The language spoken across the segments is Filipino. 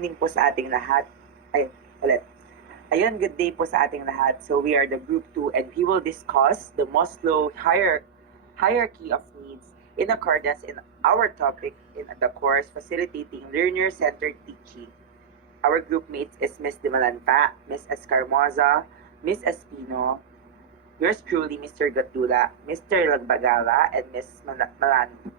Evening po sa ating lahat. Ay, ulit. Ayun, good day po sa ating lahat. So we are the group 2 and we will discuss the Maslow hierarchy of needs in accordance in our topic in the course facilitating learner-centered teaching. Our group mates is Ms. Dimalanta, Ms. Escarmoza, Ms. Espino, yours truly, Mr. Gatula, Mr. Lagbagala, and Ms. Malani.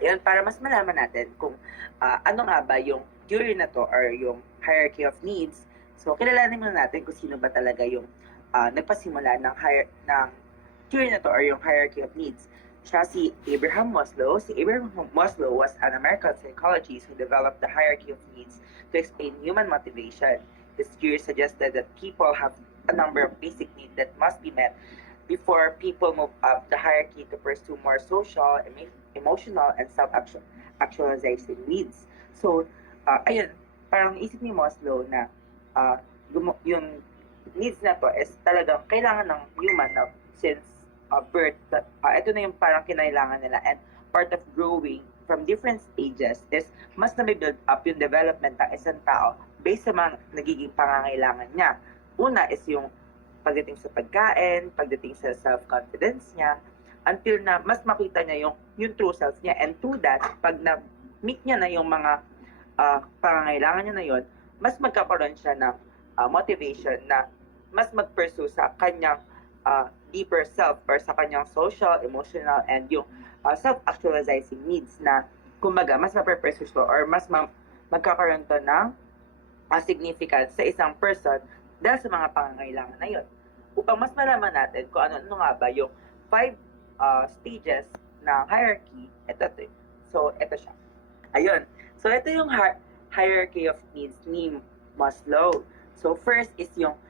Ayun, para mas malaman natin kung ano nga ba yung theory na to or yung hierarchy of needs. So, kilalanin muna natin kung sino ba talaga yung nagpasimula ng theory na to or yung hierarchy of needs. Siya si Abraham Maslow. Si Abraham Maslow was an American psychologist who developed the hierarchy of needs to explain human motivation. His theory suggested that people have a number of basic needs that must be met before people move up the hierarchy to pursue more social, emotional, and self-actualizing needs. So, ayun, parang isip ni Maslow na yung needs na to is talagang kailangan ng human na since birth. Ito na yung parang kinailangan nila and part of growing from different stages is mas na-build up yung development ng isang tao based sa mga nagiging pangangailangan niya. Una is yung pagdating sa pagkain, pagdating sa self-confidence niya, until na mas makita niya yung true self niya. And through that, pag na-meet niya na yung mga pangangailangan niya na yon, mas magkakaroon siya ng motivation na mas mag-pursue sa kanyang deeper self or sa kanyang social, emotional, and yung self-actualizing needs na kumbaga mas ma-pursue siya or mas magkakaroon to ng significance sa isang person dahil sa mga pangangailangan na yun. Upang mas malaman natin kung ano nga ba yung 5 stages ng hierarchy, ito siya. Ayun. So, ito yung hierarchy of needs ni Maslow. So, first is yung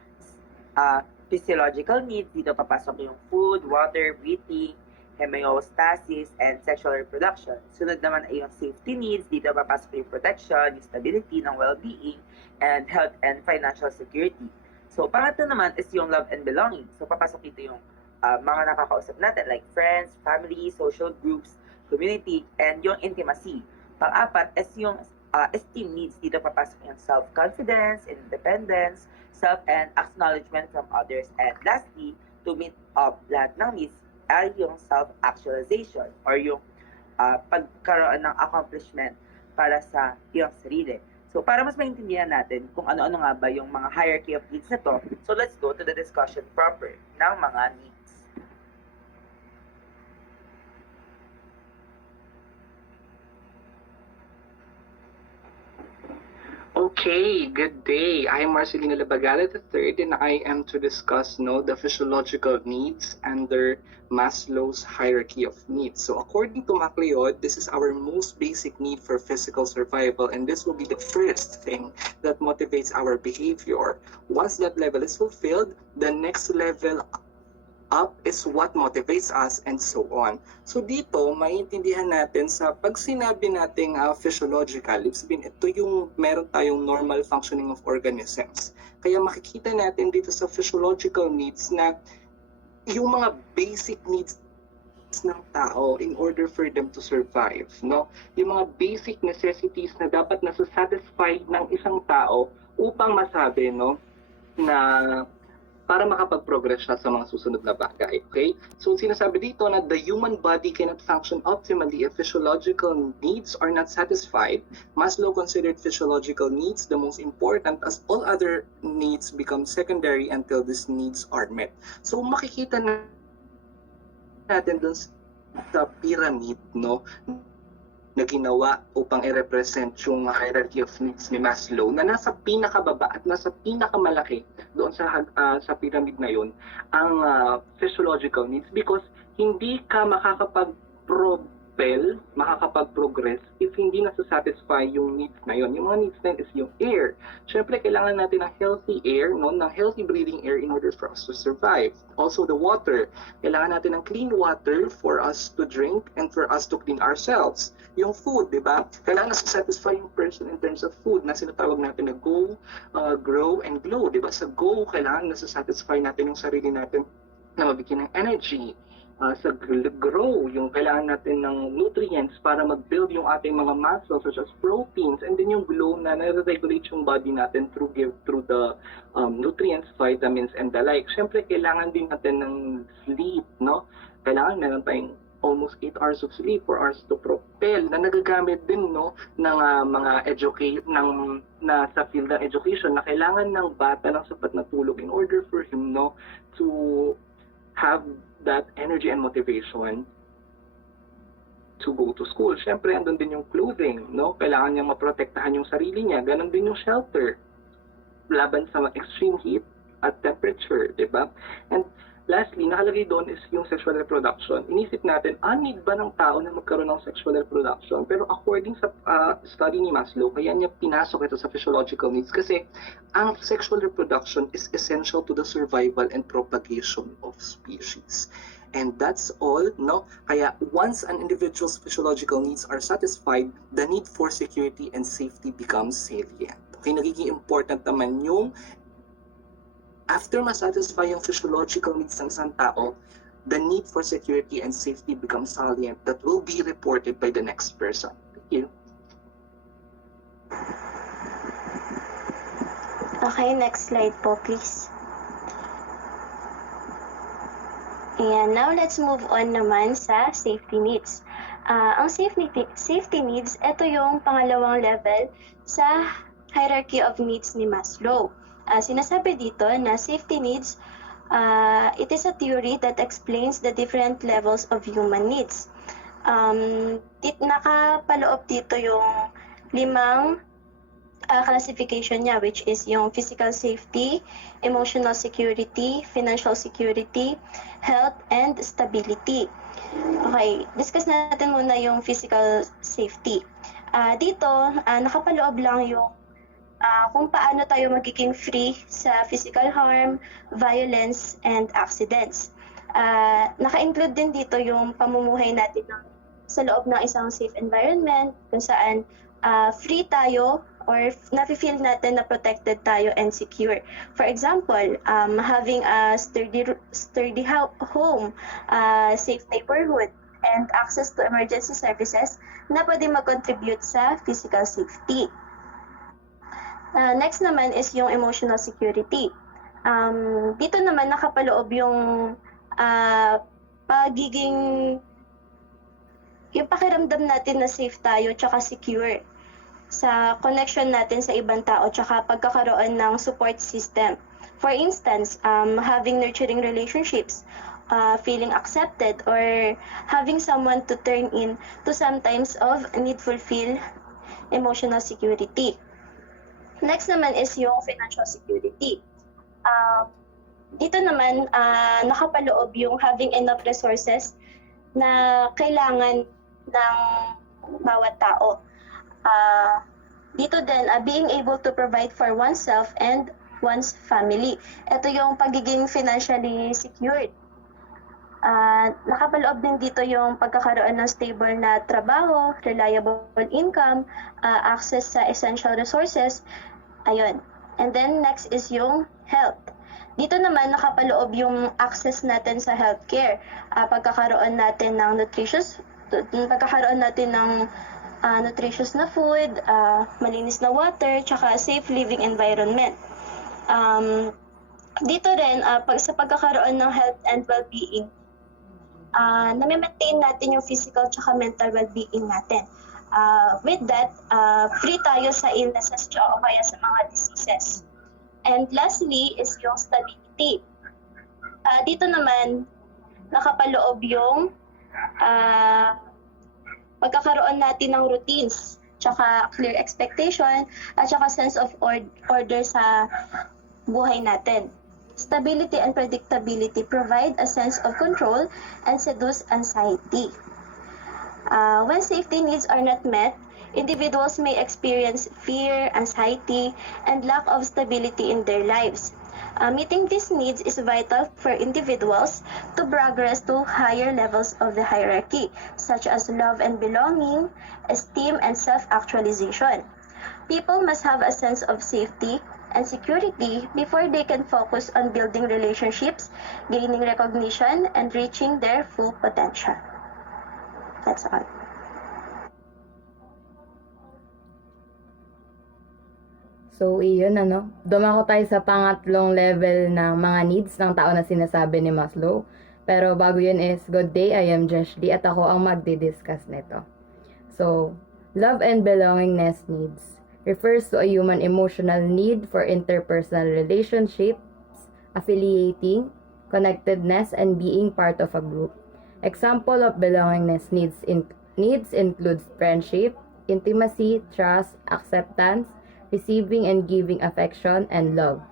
physiological needs. Dito papasok yung food, water, breathing, homeostasis, and sexual reproduction. Sunod naman ay yung safety needs. Dito papasok yung protection, yung stability ng well-being, and health and financial security. So, pangatlo naman is yung love and belonging. So, papasok dito yung mga nakakausap natin like friends, family, social groups, community, and yung intimacy. Pang-apat is yung esteem needs. Dito papasok yung self-confidence, independence, self and acknowledgement from others. And lastly, to meet up lahat ng needs ay yung self-actualization or yung pagkaroon ng accomplishment para sa iyong sarili. So, para mas maintindihan natin kung ano-ano nga ba yung mga hierarchy of needs na to, so let's go to the discussion proper ng mga needs. Okay, good day. I'm Marcelino Labagala III, and I am to discuss the physiological needs under Maslow's hierarchy of needs. So according to MacLeod, this is our most basic need for physical survival, and this will be the first thing that motivates our behavior. Once that level is fulfilled, the next level up is what motivates us, and so on. So dito, maintindihan natin sa pag sinabi nating physiological, ibig sabihin ito yung meron tayong normal functioning of organisms. Kaya makikita natin dito sa physiological needs na yung mga basic needs ng tao in order for them to survive, no? Yung mga basic necessities na dapat nasa-satisfy ng isang tao upang masabi, no, na para makapag-progress siya sa mga susunod na bagay. Okay? So, sinasabi dito na the human body cannot function optimally if physiological needs are not satisfied. Maslow considered physiological needs the most important as all other needs become secondary until these needs are met. So, makikita natin dun sa pyramid, no, na ginawa upang i-represent yung hierarchy of needs ni Maslow na nasa pinakababa at nasa pinakamalaki doon sa pyramid na yun ang physiological needs because hindi ka makakapag-progress if hindi nasa-satisfy yung needs na yun. Yung mga needs na yun is yung air. Siyempre, kailangan natin ng healthy air, no? Ng healthy breathing air in order for us to survive. Also, the water. Kailangan natin ng clean water for us to drink and for us to clean ourselves. Yung food, di ba? Kailangan nasa-satisfy yung person in terms of food na sinatawag natin na go, grow, and glow. Di ba? Sa go, kailangan nasa-satisfy natin yung sarili natin na mabigyan ng energy. grow, yung kailangan natin ng nutrients para mag-build yung ating mga muscles such as proteins, and then yung glow na nare-regulate yung body natin through the nutrients, vitamins, and the like. Syempre, kailangan din natin ng sleep, no? Kailangan meron tayong almost 8 hours of sleep, 4 hours to propel, na nagagamit din, no, ng mga na sa field ng education, na kailangan ng bata ng sapat na tulog in order for him, no, to have that energy and motivation to go to school. Siyempre, andun din yung clothing, no? Kailangan niyang maprotektahan yung sarili niya. Ganon din yung shelter laban sa extreme heat at temperature, di ba? And lastly, nakalagay doon is yung sexual reproduction. Inisip natin, need ba ng tao na magkaroon ng sexual reproduction? Pero according sa study ni Maslow, kaya niya pinasok ito sa physiological needs kasi ang sexual reproduction is essential to the survival and propagation of species. And that's all, no? Kaya once an individual's physiological needs are satisfied, the need for security and safety becomes salient. Okay, nagiging important naman yung after masatisfy yung physiological needs ng isang tao, the need for security and safety becomes salient that will be reported by the next person. Thank you. Okay, next slide po, please. And now let's move on naman sa safety needs. Ang safety needs, ito yung pangalawang level sa hierarchy of needs ni Maslow. Sinasabi dito na safety needs, it is a theory that explains the different levels of human needs. Nakapaloob dito yung 5 classification niya, which is yung physical safety, emotional security, financial security, health, and stability. Okay, discuss natin muna yung physical safety. Dito, nakapaloob lang yung kung paano tayo magiging free sa physical harm, violence, and accidents. Naka-include din dito yung pamumuhay natin sa loob ng isang safe environment kung saan free tayo or nafe-feel natin na protected tayo and secure. For example, having a sturdy home, safe neighborhood, and access to emergency services na pwede mag-contribute sa physical safety. Next naman is yung emotional security. Dito naman nakapaloob yung yung pakiramdam natin na safe tayo tsaka secure sa connection natin sa ibang tao tsaka pagkakaroon ng support system. For instance, having nurturing relationships, feeling accepted, or having someone to turn in to sometimes of need fulfill emotional security. Next naman is yung financial security. Dito naman, nakapaloob yung having enough resources na kailangan ng bawat tao. Dito din, being able to provide for oneself and one's family. Ito yung pagiging financially secured. Nakapaloob din dito yung pagkakaroon ng stable na trabaho, reliable income, access sa essential resources. Ayun. And then next is yung health. Dito naman nakapaloob yung access natin sa healthcare. Pagkakaroon natin ng nutritious na food, malinis na water, tsaka safe living environment. Dito rin, sa pagkakaroon ng health and well-being, nami-maintain natin yung physical tsaka mental well-being natin. With that, free tayo sa illnesses o kaya sa mga diseases. And lastly is yung stability. Dito naman, nakapaloob yung pagkakaroon natin ng routines, tsaka clear expectation, at tsaka sense of order sa buhay natin. Stability and predictability provide a sense of control and seduce anxiety. When safety needs are not met, individuals may experience fear, anxiety, and lack of stability in their lives. Meeting these needs is vital for individuals to progress to higher levels of the hierarchy, such as love and belonging, esteem, and self-actualization. People must have a sense of safety and security before they can focus on building relationships, gaining recognition, and reaching their full potential. That's all. So, iyon Dumako tayo sa pangatlong level ng mga needs ng tao na sinasabi ni Maslow. Pero bago yun is, good day, I am Josh D at ako ang magdi-discuss nito. So, love and belongingness needs refers to a human emotional need for interpersonal relationships, affiliating, connectedness, and being part of a group. Example of belongingness needs includes friendship, intimacy, trust, acceptance, receiving and giving affection, and love.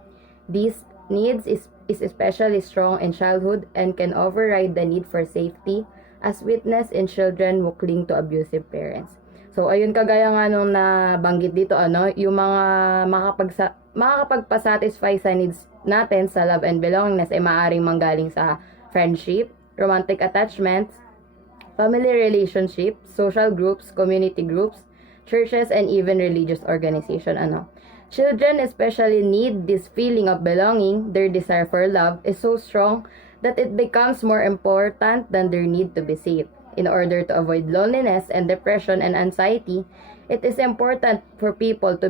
These needs is especially strong in childhood and can override the need for safety, as witnessed in children who cling to abusive parents. So, ayun, kagaya nga nung nabanggit dito, yung mga makakapagpasatisfy sa needs natin sa love and belongingness ay maaaring manggaling sa friendship, romantic attachments, family relationships, social groups, community groups, churches, and even religious organization. Children especially need this feeling of belonging. Their desire for love is so strong that it becomes more important than their need to be safe. In order to avoid loneliness and depression and anxiety, it is important for people to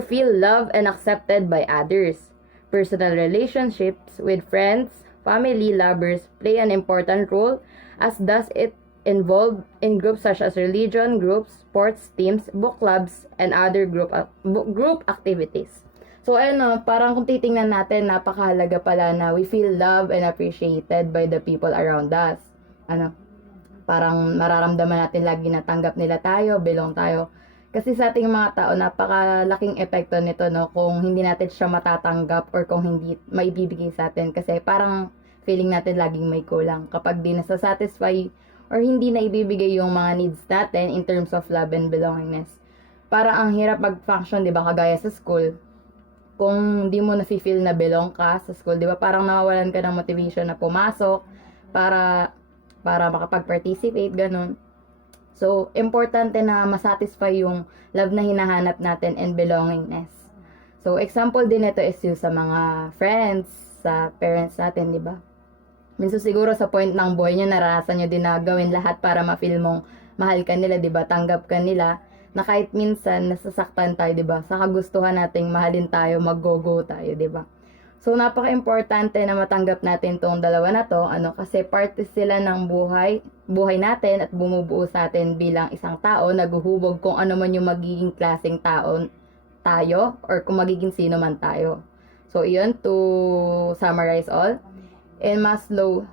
feel loved and accepted by others. Personal relationships with friends, family, lovers play an important role, as does it involved in groups such as religion groups, sports teams, book clubs, and other group activities. So ayun parang kung titingnan natin, napakahalaga pala na we feel loved and appreciated by the people around us. Parang nararamdaman natin lagi na tanggap nila tayo, belong tayo. Kasi sa ating mga tao, napakalaking epekto nito kung hindi natin siya matatanggap or kung hindi maibibigay sa atin. Kasi parang feeling natin laging may kulang. Kapag di nasa-satisfy or hindi na ibibigay yung mga needs natin in terms of love and belongingness. Parang ang hirap mag-function, di ba, kagaya sa school. Kung di mo na-feel na belong ka sa school, di ba, parang nawawalan ka ng motivation na pumasok para makapag-participate, ganun. So, importante na masatisfy yung love na hinahanap natin and belongingness. So, example din ito is yung sa mga friends, sa parents natin, di ba? Minsan siguro sa point ng buhay nyo, naranasan nyo din na gawin lahat para ma-feel mong mahal ka nila, di ba? Tanggap ka nila, na kahit minsan nasasaktan tayo, di ba? Sa kagustuhan nating mahalin tayo, mag-go-go tayo, di ba? So, napaka-importante na matanggap natin tong dalawa na to, kasi parte sila ng buhay natin at bumubuo sa atin bilang isang tao, naguhubog kung ano man yung magiging klaseng tao tayo, or kung magiging sino man tayo. So, iyon, to summarize all, in Maslow's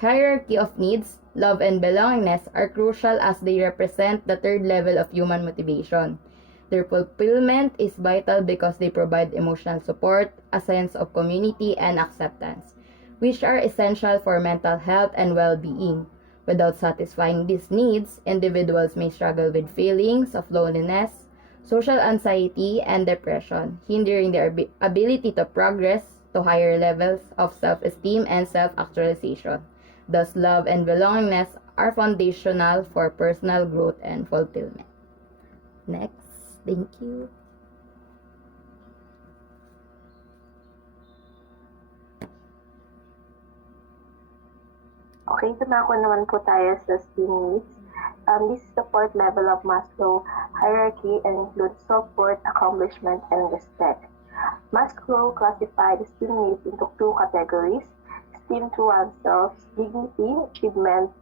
hierarchy of needs, love and belongingness are crucial as they represent the third level of human motivation. Their fulfillment is vital because they provide emotional support, a sense of community, and acceptance, which are essential for mental health and well-being. Without satisfying these needs, individuals may struggle with feelings of loneliness, social anxiety, and depression, hindering their ability to progress to higher levels of self-esteem and self-actualization. Thus, love and belongingness are foundational for personal growth and fulfillment. Next. Thank you. Okay, dumako naman po tayo sa STEAM needs. This is the fourth level of Maslow hierarchy and includes self-worth, accomplishment, and respect. Maslow classified STEAM needs into two categories: esteem to oneself, dignity, achievement,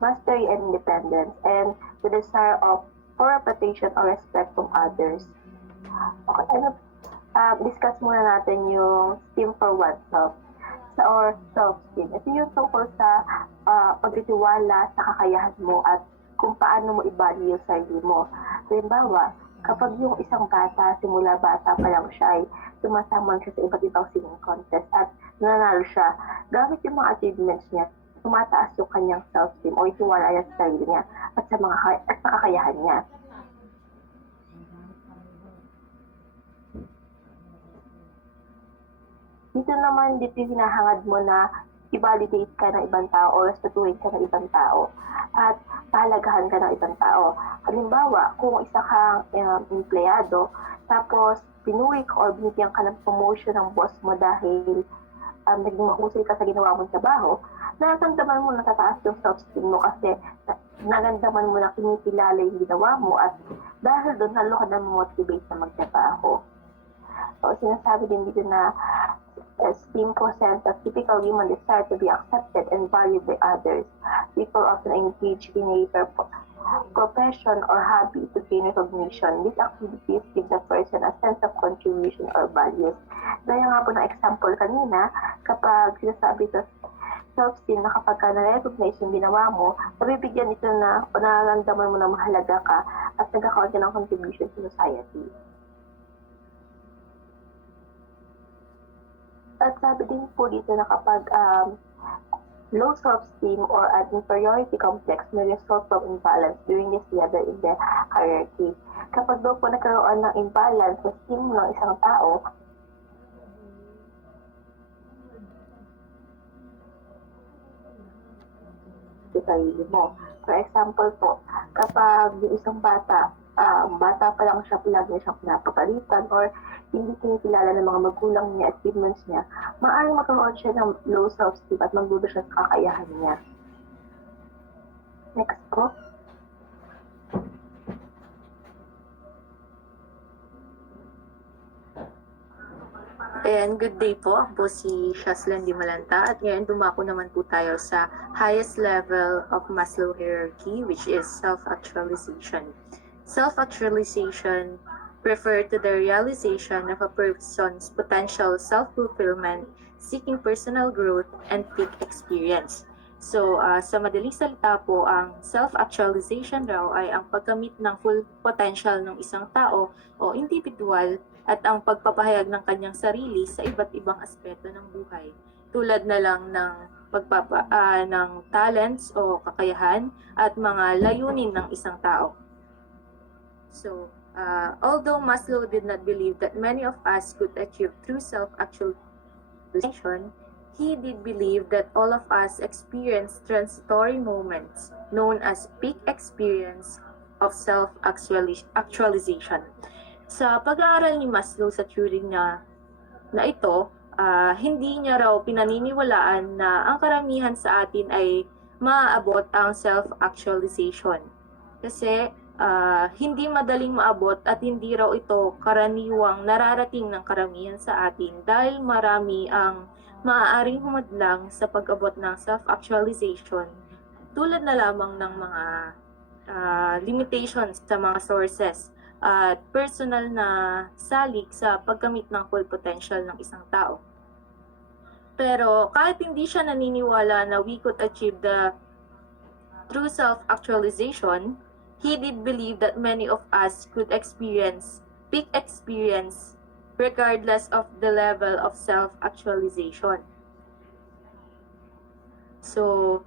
mastery, and independence, and the desire for reputation or respect from others. Okay, discuss muna natin yung esteem for oneself or self-esteem. Ito yung tungkol sa pagtitiwala sa kakayahan mo at kung paano mo i-value yung sarili mo. Halimbawa, kapag yung isang bata, simula bata pa lang siya ay sumasama siya sa iba't ibang singing contest at nananalo siya, gamit yung mga achievements niya, tumataas yung kanyang self-esteem o itiwala niya sa sarili niya at sa kakayahan niya. Dito naman, dito hinahangad mo na i-validate ka ng ibang tao o restituin ka ng ibang tao at pahalagahan ka ng ibang tao. Halimbawa, kung isa kang empleyado, tapos pinuwi ka or binigyan ka ng promotion ng boss mo dahil naging mahusay ka sa ginawa mong trabaho, nararamdaman mo natataas yung self-esteem mo kasi nararamdaman mo na kinikilala yung ginawa mo at dahil doon lalo ka na motivate na magtrabaho. So, sinasabi din dito na esteem presents a typical human desire to be accepted and valued by others. People often engage in a profession or hobby to gain recognition. These activities give the person a sense of contribution or values. Gaya nga po ng example kanina, kapag sinasabi sa self-esteem na kapag ka na-recognize yung ginawa mo, nabibigyan ito na nararamdaman mo na mahalaga ka at nagkakaroon ka ng contribution to society. At sabi din po dito na kapag low self-esteem or an inferiority complex may result from imbalance during this level in the hierarchy. Kapag daw po nagkaroon ng imbalance sa esteem ng isang tao, sa sarili mo. For example po, kapag yung isang bata pa lang siya, palagi na siyang pinapagalitan or hindi kinikilala ng mga magulang niya, achievements niya, maaaring magkaroon siya ng low self-esteem at magduda siya sa kakayahan niya. Next po. Ayan, good day po. Ako po si Shazlan Dimalanta at ngayon dumako naman po tayo sa highest level of Maslow hierarchy, which is self-actualization. Self-actualization refer to the realization of a person's potential self-fulfillment, seeking personal growth, and peak experience. So, sa madaling salita po, ang self-actualization raw ay ang pagkamit ng full potential ng isang tao o individual at ang pagpapahayag ng kanyang sarili sa iba't ibang aspeto ng buhay. Tulad na lang ng ng talents o kakayahan at mga layunin ng isang tao. So, although Maslow did not believe that many of us could achieve true self-actualization, he did believe that all of us experience transitory moments known as peak experience of self-actualization. Sa pag-aaral ni Maslow sa Turing na ito, hindi niya raw pinaniniwalaan na ang karamihan sa atin ay maaabot ang self-actualization. Kasi hindi madaling maabot at hindi raw ito karaniwang nararating ng karamihan sa atin dahil marami ang maaaring humadlang sa pag-abot ng self-actualization tulad na lamang ng mga limitations sa mga sources at personal na salik sa pagkamit ng full potential ng isang tao. Pero kahit hindi siya naniniwala na we could achieve the true self-actualization, he did believe that many of us could experience peak experience regardless of the level of self-actualization. So,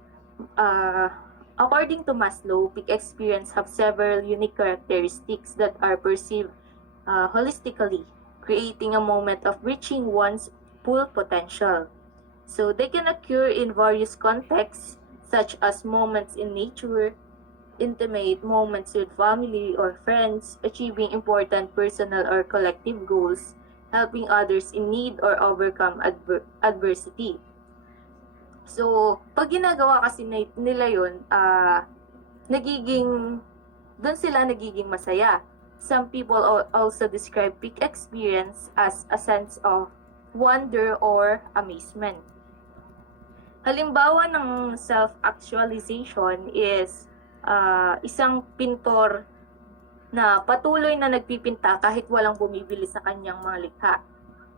according to Maslow, peak experience have several unique characteristics that are perceived holistically, creating a moment of reaching one's full potential. So they can occur in various contexts, such as moments in nature, intimate moments with family or friends, achieving important personal or collective goals, helping others in need or overcome adversity. So, pag ginagawa kasi nila yun, doon sila nagiging masaya. Some people also describe peak experience as a sense of wonder or amazement. Halimbawa ng self-actualization is isang pintor na patuloy na nagpipinta kahit walang bumibili sa kanyang mga likha.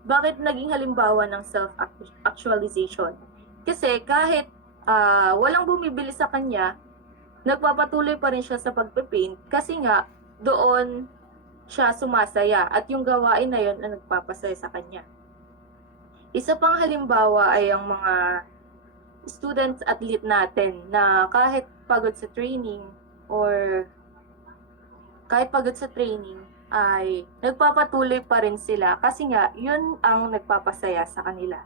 Bakit naging halimbawa ng self-actualization? Kasi kahit walang bumibili sa kanya, nagpapatuloy pa rin siya sa pagpipaint kasi nga doon siya sumasaya at yung gawain na yun na nagpapasaya sa kanya. Isa pang halimbawa ay ang mga students athlete natin na kahit pagod sa training ay nagpapatuloy pa rin sila kasi nga yun ang nagpapasaya sa kanila.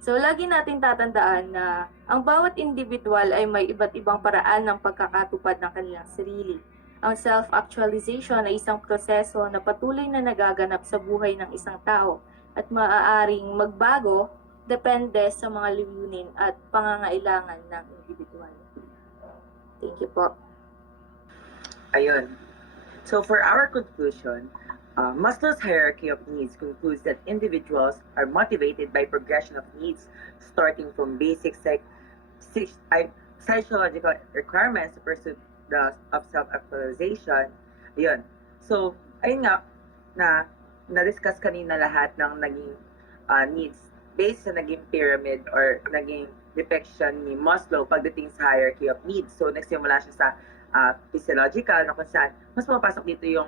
So, lagi natin tatandaan na ang bawat individual ay may iba't ibang paraan ng pagkakatupad ng kanilang sarili. Ang self-actualization ay isang proseso na patuloy na nagaganap sa buhay ng isang tao at maaaring magbago depende sa mga layunin at pangangailangan ng individual. Thank you po. Ayun. So for our conclusion, Maslow's hierarchy of needs concludes that individuals are motivated by progression of needs starting from basic psychological requirements to pursue of self-actualization. Ayun. So, ayun nga, na-discuss kanina lahat ng naging needs based sa naging pyramid or naging depiction ni Maslow pagdating sa hierarchy of needs. So, nagsimula siya sa physiological na kung saan mas mapasok dito yung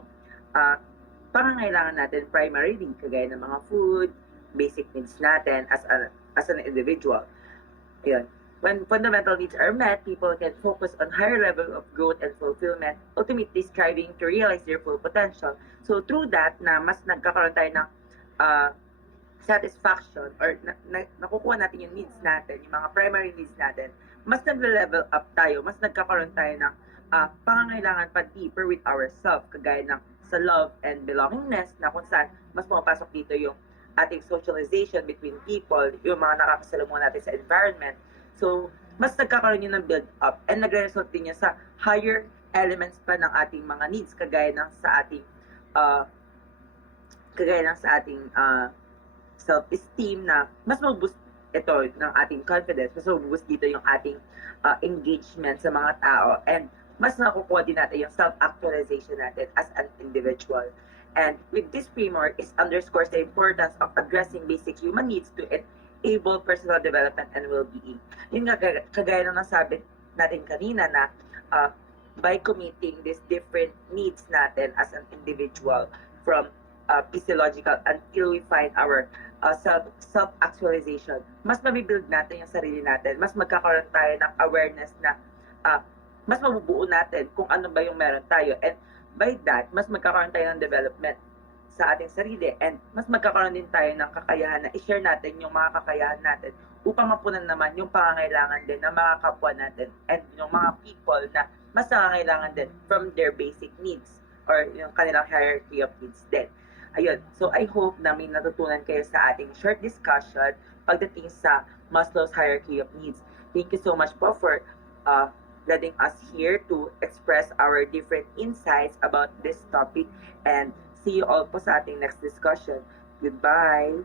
pangangailangan natin primarily, kagaya ng mga food, basic needs natin as an individual. Ayun. When fundamental needs are met, people can focus on higher level of growth and fulfillment, ultimately striving to realize their full potential. So through that, na mas nagkakaroon tayo ng satisfaction or nakukuha natin yung needs natin, yung mga primary needs natin, mas nag-level up tayo, mas nagkakaroon tayo ng pangangailangan pa deeper with ourselves, kagaya ng sa love and belongingness, na kung saan mas pumapasok dito yung ating socialization between people, yung mga nakakasalamuha natin sa environment. So, mas nagkakaroon yun ng build up and nagre-result din yun sa higher elements pa ng ating mga needs, kagaya ng sa ating self-esteem, na mas maboost ito ng ating confidence, mas maboost dito yung ating engagement sa mga tao, and mas nakukuha din natin yung self-actualization natin as an individual. And with this framework, it underscores the importance of addressing basic human needs to enable personal development and well-being. Yun nga, kagaya ng nasabi natin kanina na by committing these different needs natin as an individual from physiological until we find our self-actualization, mas mabibuild natin yung sarili natin, mas magkakaroon tayo ng awareness na mas mabubuo natin kung ano ba yung meron tayo. And by that, mas magkakaroon tayo ng development sa ating sarili, and mas magkakaroon din tayo ng kakayahan na i-share natin yung mga kakayahan natin upang mapunan naman yung pangangailangan din ng mga kapwa natin and yung mga people na mas nangangailangan din from their basic needs or yung kanilang hierarchy of needs din. Ayun. So I hope na may natutunan kayo sa ating short discussion pagdating sa Maslow's hierarchy of needs. Thank you so much po for letting us here to express our different insights about this topic, and see you all po sa ating next discussion. Goodbye!